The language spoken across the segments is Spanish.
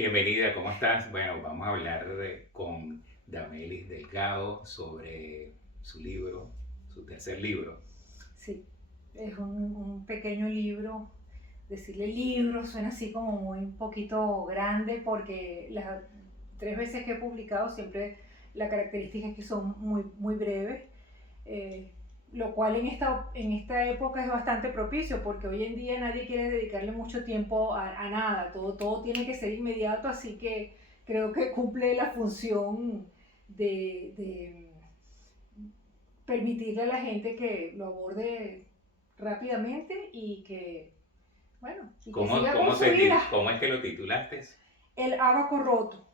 Bienvenida, ¿cómo estás? Bueno, vamos a hablar con Damelis Delgado sobre su libro, su tercer libro. Sí, es un pequeño libro. Decirle libro suena así como muy un poquito grande porque las 3 veces que he publicado siempre la característica es que son muy breves, eh, lo cual en esta época es bastante propicio porque hoy en día nadie quiere dedicarle mucho tiempo a nada, todo tiene que ser inmediato, así que creo que cumple la función de permitirle a la gente que lo aborde rápidamente y que, bueno, y que ¿Cómo, siga con su vida. cómo es que lo titulaste? El abaco roto.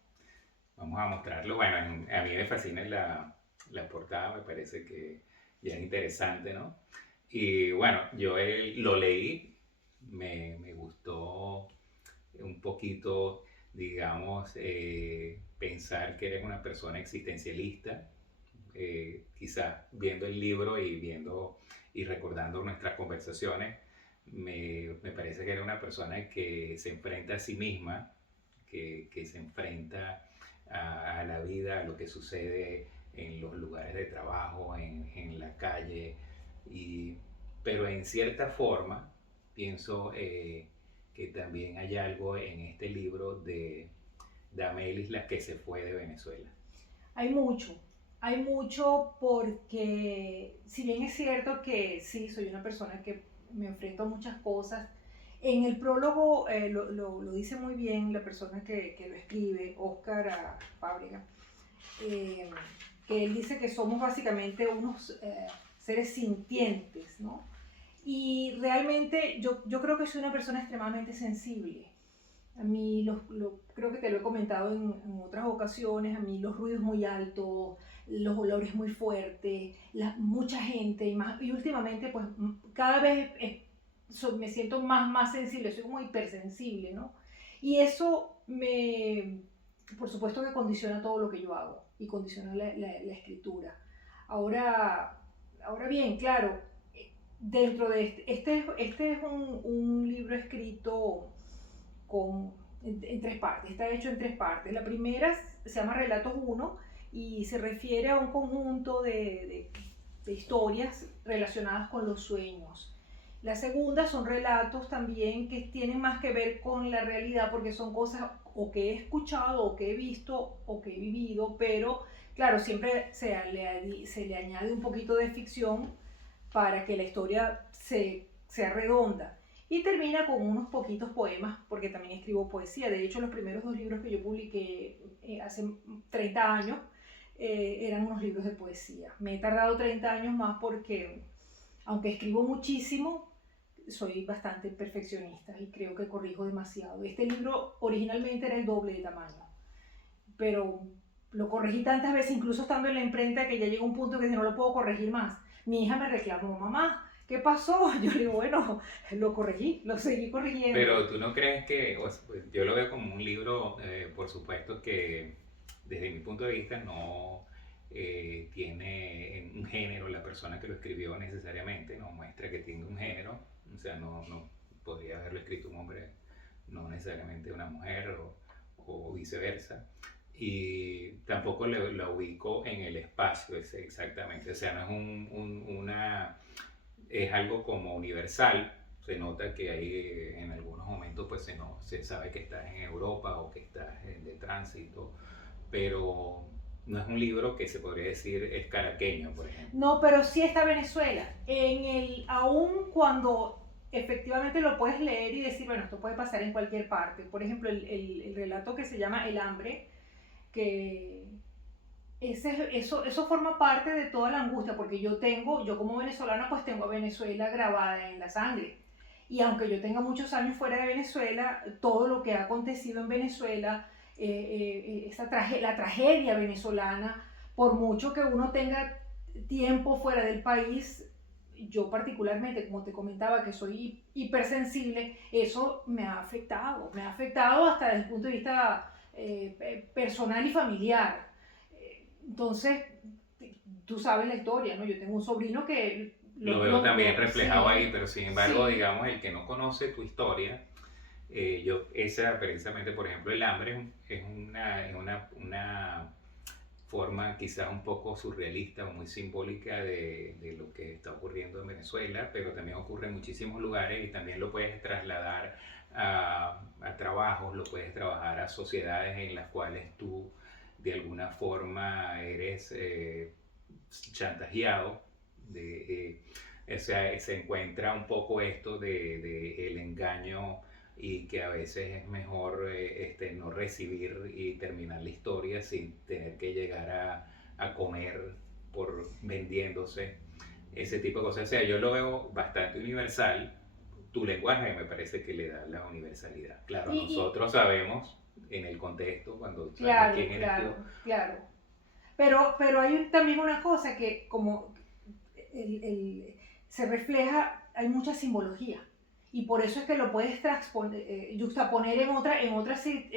Vamos a mostrarlo. Bueno, a mí me fascina la portada, me parece que ya es interesante, ¿no? Y bueno, lo leí, me gustó un poquito, digamos, pensar que eres una persona existencialista, quizás viendo el libro y viendo y recordando nuestras conversaciones, me parece que era una persona que se enfrenta a sí misma, que se enfrenta a la vida, a lo que sucede en los lugares de trabajo, en la calle, y, pero en cierta forma pienso que también hay algo en este libro de Amelis, la que se fue de Venezuela. Hay mucho, hay mucho porque si bien es cierto que sí, soy una persona que me enfrento a muchas cosas, en el prólogo lo dice muy bien la persona que lo escribe, Óscar Fábrega, eh, que él dice que somos básicamente unos seres sintientes, ¿no? Y realmente yo creo que soy una persona extremadamente sensible. A mí, creo que te lo he comentado en otras ocasiones, a mí los ruidos muy altos, los olores muy fuertes, mucha gente y últimamente pues cada vez me siento más sensible, soy como hipersensible, ¿no? Y eso por supuesto que condiciona todo lo que yo hago y condiciona la escritura. Ahora, ahora bien, claro, dentro de este es un libro escrito en 3 partes, está hecho en 3 partes. La primera se llama Relatos uno y se refiere a un conjunto de historias relacionadas con los sueños. La segunda son relatos también que tienen más que ver con la realidad porque son cosas o que he escuchado o que he visto o que he vivido, pero claro, siempre se le añade un poquito de ficción para que la historia sea redonda. Y termina con unos poquitos poemas, porque también escribo poesía. De hecho, los primeros 2 libros que yo publiqué hace 30 años eran unos libros de poesía. Me he tardado 30 años más porque, aunque escribo muchísimo, soy bastante perfeccionista y creo que corrijo demasiado. Este libro originalmente era el doble de tamaño, pero lo corregí tantas veces, incluso estando en la imprenta, que ya llegó un punto que no lo puedo corregir más. Mi hija me reclamó, mamá, ¿qué pasó? Yo le digo, bueno, lo corregí, lo seguí corrigiendo. Pero tú no crees que, o sea, pues, yo lo veo como un libro, por supuesto que desde mi punto de vista no tiene un género, la persona que lo escribió necesariamente, no muestra que tiene un género, o sea, no podría haberlo escrito un hombre, no necesariamente una mujer o viceversa. Y tampoco lo ubico en el espacio exactamente, o sea, no es es algo como universal. Se nota que hay en algunos momentos pues se sabe que estás en Europa o que estás de tránsito, pero no es un libro que se podría decir es caraqueño, por ejemplo. No, pero sí está Venezuela. Aún cuando efectivamente lo puedes leer y decir, bueno, esto puede pasar en cualquier parte. Por ejemplo, el relato que se llama El hambre, que eso forma parte de toda la angustia, porque yo como venezolana, pues tengo a Venezuela grabada en la sangre. Y aunque yo tenga muchos años fuera de Venezuela, todo lo que ha acontecido en Venezuela, la tragedia venezolana, por mucho que uno tenga tiempo fuera del país, yo particularmente, como te comentaba, que soy hipersensible, eso me ha afectado hasta desde el punto de vista personal y familiar. Entonces, tú sabes la historia, ¿no? Yo tengo un sobrino que Lo veo también reflejado ahí, sí, pero sin embargo, sí, digamos, el que no conoce tu historia, Esa precisamente, por ejemplo, el hambre una forma quizás un poco surrealista o muy simbólica de lo que está ocurriendo en Venezuela, pero también ocurre en muchísimos lugares y también lo puedes trasladar a trabajos, lo puedes trabajar a sociedades en las cuales tú de alguna forma eres chantajeado. O sea, se encuentra un poco esto de el engaño y que a veces es mejor no recibir y terminar la historia sin tener que llegar a comer por vendiéndose, ese tipo de cosas. O sea, yo lo veo bastante universal. Tu lenguaje me parece que le da la universalidad. Claro, Y nosotros sabemos en el contexto, cuando sabemos claro, quién eres tú. claro, claro. Pero hay también una cosa que como se refleja, hay mucha simbología. Y por eso es que lo puedes juxtaponer en otras Sí,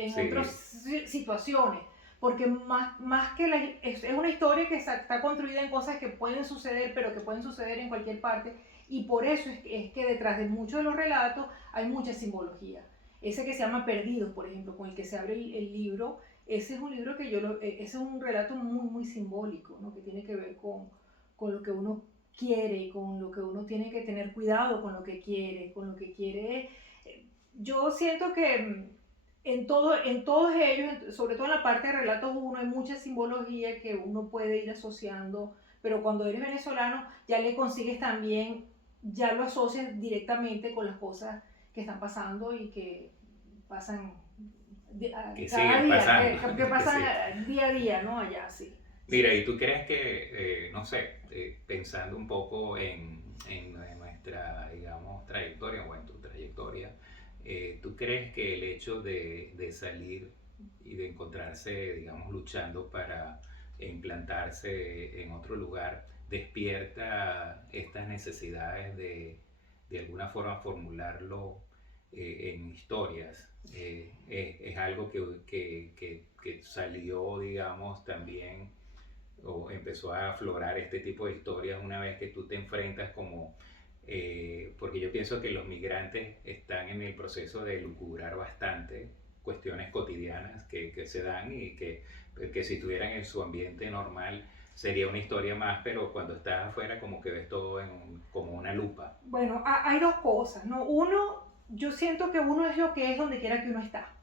situaciones. Porque más que es una historia que está construida en cosas que pueden suceder, pero que pueden suceder en cualquier parte. Y por eso es que detrás de muchos de los relatos hay mucha simbología. Ese que se llama Perdidos, por ejemplo, con el que se abre el libro, ese es un libro que ese es un relato muy, muy simbólico, ¿no? Que tiene que ver con lo que uno quiere, con lo que uno tiene que tener cuidado con lo que quiere, con lo que quiere. Yo siento que en todos ellos, sobre todo en la parte de relatos uno, hay mucha simbología que uno puede ir asociando, pero cuando eres venezolano ya le consigues también, ya lo asocias directamente con las cosas que están pasando y que pasan que cada siguen día, pasando. que Que pasan sí. día a día, ¿no? Allá, sí. Mira, Sí. ¿y tú crees que, no sé, pensando un poco en nuestra, digamos, trayectoria o en tu trayectoria, ¿tú crees que el hecho de salir y de encontrarse, digamos, luchando para implantarse en otro lugar, despierta estas necesidades de alguna forma formularlo en historias? Es algo que salió, digamos, también o empezó a aflorar este tipo de historias una vez que tú te enfrentas como, porque yo pienso que los migrantes están en el proceso de lucubrar bastante cuestiones cotidianas que se dan y que si estuvieran en su ambiente normal sería una historia más, pero cuando estás afuera como que ves todo como una lupa. Bueno, hay dos cosas, ¿no? Uno, yo siento que uno es lo que es donde quiera que uno está.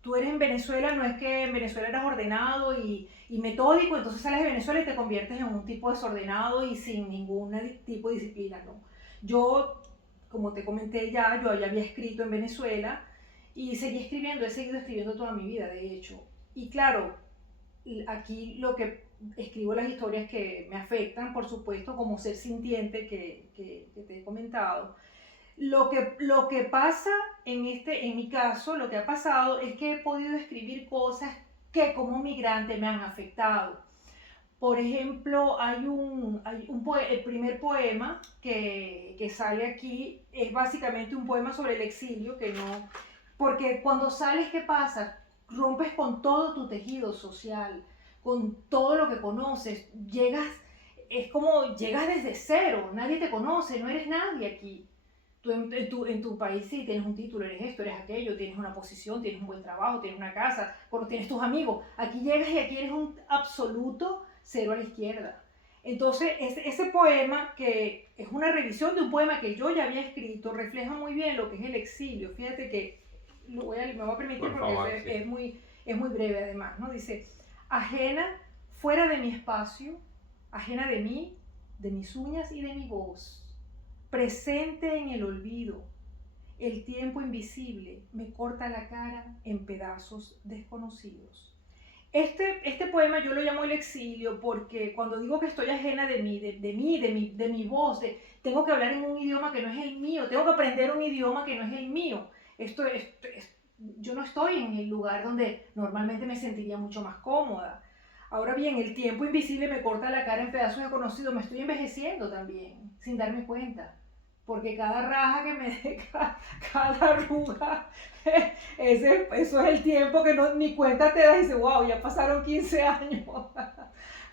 Tú eres en Venezuela, no es que en Venezuela eras ordenado y metódico, entonces sales de Venezuela y te conviertes en un tipo desordenado y sin ningún tipo de disciplina, ¿no? Yo, como te comenté ya, yo ya había escrito en Venezuela y seguí escribiendo, he seguido escribiendo toda mi vida, de hecho. Y claro, aquí lo que escribo las historias que me afectan, por supuesto, como ser sintiente que te he comentado. Lo que pasa en mi caso, lo que ha pasado es que he podido escribir cosas que como migrante me han afectado. Por ejemplo, el primer poema que sale aquí es básicamente un poema sobre el exilio, que no, porque cuando sales, ¿qué pasa? Rompes con todo tu tejido social, con todo lo que conoces, es como llegas desde cero, nadie te conoce, no eres nadie aquí. Tú en tu país sí tienes un título, eres esto, eres aquello, tienes una posición, tienes un buen trabajo, tienes una casa, tienes tus amigos. Aquí llegas y aquí eres un absoluto cero a la izquierda. Entonces, ese poema, que es una revisión de un poema que yo ya había escrito, refleja muy bien lo que es el exilio. Fíjate que me voy a permitir Por porque favor, sí. es muy breve además, ¿no? Dice, ajena, fuera de mi espacio, ajena de mí, de mis uñas y de mi voz, presente en el olvido, el tiempo invisible me corta la cara en pedazos desconocidos. Este poema yo lo llamo el exilio porque cuando digo que estoy ajena de mí, de mi voz, tengo que hablar en un idioma que no es el mío, tengo que aprender un idioma que no es el mío. Yo no estoy en el lugar donde normalmente me sentiría mucho más cómoda. Ahora bien, el tiempo invisible me corta la cara en pedazos desconocidos, me estoy envejeciendo también, sin darme cuenta. Porque cada raja que me dé, cada arruga, eso es el tiempo que ni cuenta te das y dices, wow, ya pasaron 15 años.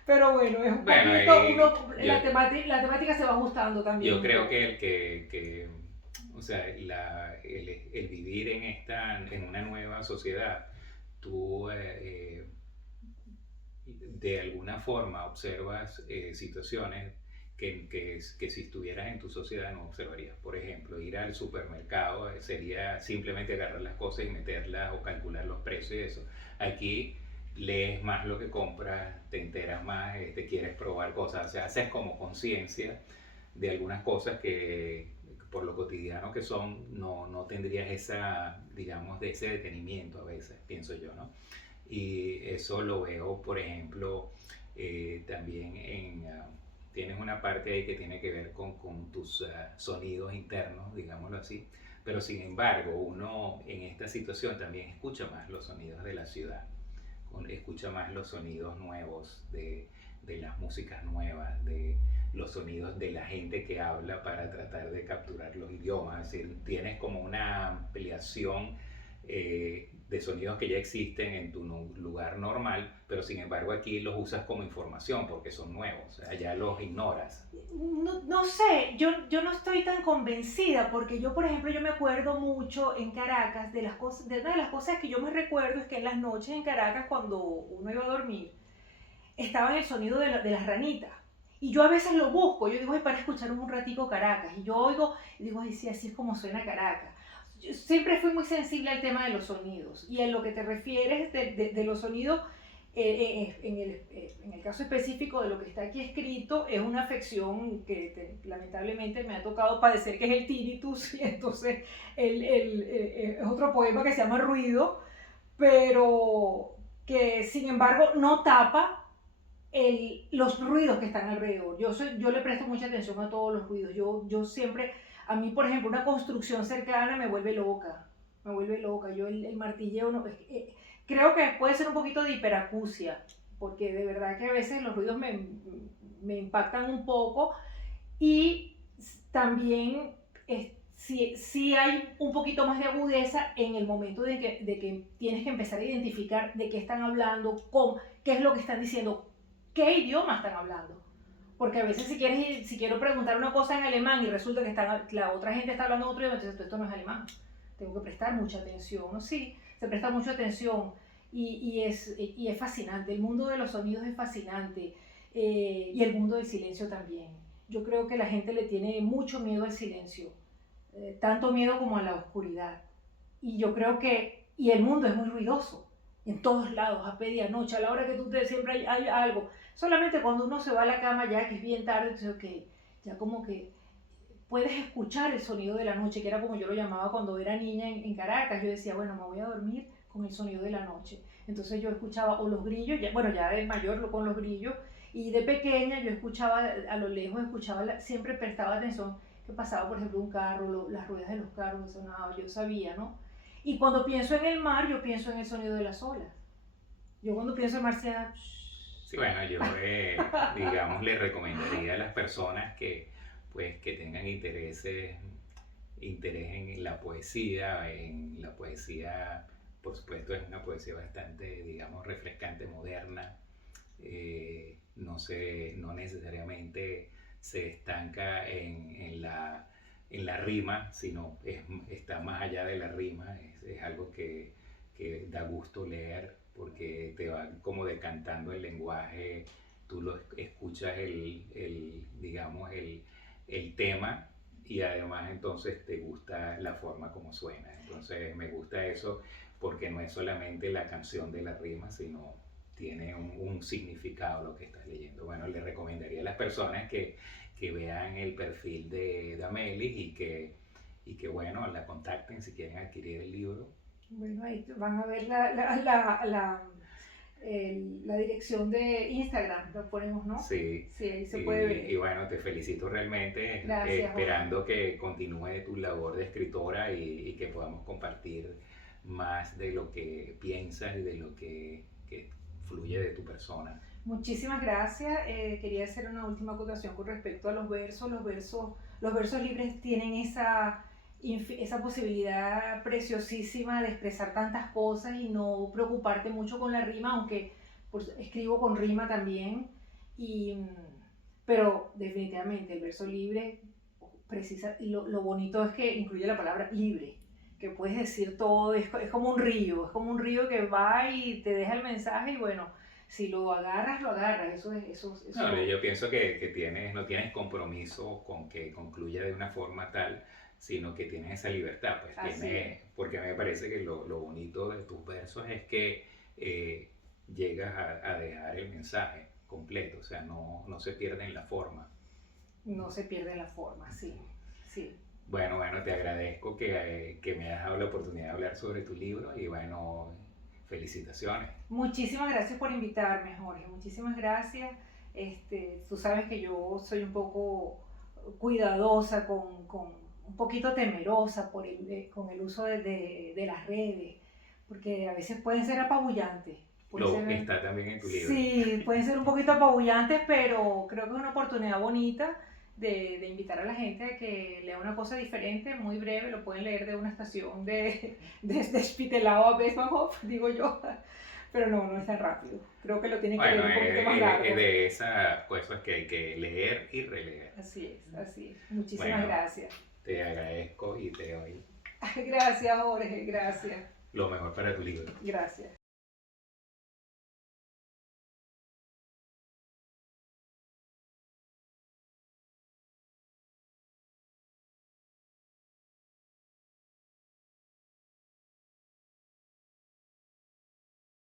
Pero bueno, es un Bueno, poquito, y la temática se va ajustando también yo un creo poco. que el que O sea, el vivir en una nueva sociedad, tú de alguna forma observas situaciones que si estuvieras en tu sociedad no observarías. Por ejemplo, ir al supermercado sería simplemente agarrar las cosas y meterlas o calcular los precios y eso. Aquí lees más lo que compras, te enteras más, quieres probar cosas, o sea, haces como conciencia de algunas cosas que por lo cotidiano que son, no tendrías esa, digamos, de ese detenimiento a veces, pienso yo, ¿no? Y eso lo veo, por ejemplo, también tienes una parte ahí que tiene que ver con tus sonidos internos, digámoslo así, pero sin embargo uno en esta situación también escucha más los sonidos de la ciudad, escucha más los sonidos nuevos de las músicas nuevas, de los sonidos de la gente que habla para tratar de capturar los idiomas, es decir, tienes como una ampliación de sonidos que ya existen en tu lugar normal, pero sin embargo aquí los usas como información porque son nuevos, allá los ignoras. No sé, yo no estoy tan convencida porque yo, por ejemplo, yo me acuerdo mucho en Caracas de las cosas, de una de las cosas que yo me recuerdo es que en las noches en Caracas cuando uno iba a dormir estaba el sonido de las ranitas. Y yo a veces lo busco, yo digo, ay, para escuchar un ratico Caracas. Y yo oigo, y digo, ay, sí, así es como suena Caracas. Yo siempre fui muy sensible al tema de los sonidos. Y en lo que te refieres de los sonidos, en el caso específico de lo que está aquí escrito, es una afección que lamentablemente me ha tocado padecer, que es el tinnitus. Y entonces es otro poema que se llama Ruido, pero que sin embargo no tapa los ruidos que están alrededor. Yo le presto mucha atención a todos los ruidos. Yo siempre, a mí por ejemplo, una construcción cercana me vuelve loca. Me vuelve loca. Yo el martilleo, no, creo que puede ser un poquito de hiperacusia, porque de verdad que a veces los ruidos me impactan un poco y también sí hay un poquito más de agudeza en el momento de que tienes que empezar a identificar de qué están hablando, qué es lo que están diciendo, qué idioma están hablando. Porque a veces si quiero preguntar una cosa en alemán y resulta que la otra gente está hablando otro idioma, entonces esto no es alemán. Tengo que prestar mucha atención, ¿no? Sí, se presta mucha atención y es fascinante. El mundo de los sonidos es fascinante y el mundo del silencio también. Yo creo que la gente le tiene mucho miedo al silencio, tanto miedo como a la oscuridad. Y yo creo y el mundo es muy ruidoso, en todos lados, a medianoche, a la hora que siempre hay algo. Solamente cuando uno se va a la cama ya, que es bien tarde, entonces, okay, ya como que puedes escuchar el sonido de la noche, que era como yo lo llamaba cuando era niña en Caracas. Yo decía, bueno, me voy a dormir con el sonido de la noche. Entonces yo escuchaba o los grillos, bueno, ya de mayor con los grillos, y de pequeña yo escuchaba a lo lejos, siempre prestaba atención que pasaba, por ejemplo, un carro, las ruedas de los carros que sonaban, yo sabía, ¿no? Y cuando pienso en el mar, yo pienso en el sonido de las olas. Yo cuando pienso en mar, sea... Sí, bueno, yo digamos le recomendaría a las personas que pues que tengan interés en la poesía, por supuesto es una poesía bastante, digamos, refrescante, moderna, no necesariamente se estanca en la rima, sino está más allá de la rima, es algo que da gusto leer porque te va como decantando el lenguaje, tú lo escuchas digamos, el tema y además entonces te gusta la forma como suena. Entonces me gusta eso porque no es solamente la canción de la rima, sino tiene un significado lo que estás leyendo. Bueno, le recomendaría a las personas que vean el perfil de Damelis y que bueno, la contacten si quieren adquirir el libro. Bueno, ahí van a ver la dirección de Instagram, lo ponemos, ¿no? Sí, Sí, ahí se puede ver. y bueno, te felicito realmente, Gracias, esperando Juan. que continúe tu labor de escritora y que podamos compartir más de lo que piensas y de lo que fluye de tu persona. Muchísimas gracias. Quería hacer una última acotación con respecto a los versos. Los versos libres tienen esa posibilidad preciosísima de expresar tantas cosas y no preocuparte mucho con la rima, aunque pues, escribo con rima también. Pero definitivamente el verso libre precisa, y lo bonito es que incluye la palabra libre, que puedes decir todo, es es como un río que va y te deja el mensaje y bueno, si lo agarras, No, eso, yo pienso que tienes, no tienes compromiso con que concluya de una forma tal, sino que tienes esa libertad, pues así es, tienes, porque a mí me parece que lo bonito de tus versos es que eh, llegas a dejar el mensaje completo, o sea, no se pierde en la forma. no se pierde la forma, Sí. sí, sí. Bueno, te agradezco que me hayas dado la oportunidad de hablar sobre tu libro y bueno, felicitaciones. Muchísimas gracias por invitarme, Jorge. Muchísimas gracias. Tú sabes que yo soy un poco cuidadosa, un poquito temerosa con el uso de las redes, porque a veces pueden ser apabullantes. Pueden Lo ser, está también en tu libro. sí, pueden ser un poquito apabullantes, pero creo que es una oportunidad bonita de invitar a la gente a que lea una cosa diferente, muy breve, lo pueden leer de una estación desde Spittelao a Westbahnhof, digo yo, pero no es tan rápido. Creo que lo tienen que Bueno, leer un poquito más largo. de esas cosas que hay que leer y releer. Así es, así es. Muchísimas Bueno, gracias. te agradezco y te doy Gracias, Jorge, gracias, lo mejor para tu libro. gracias.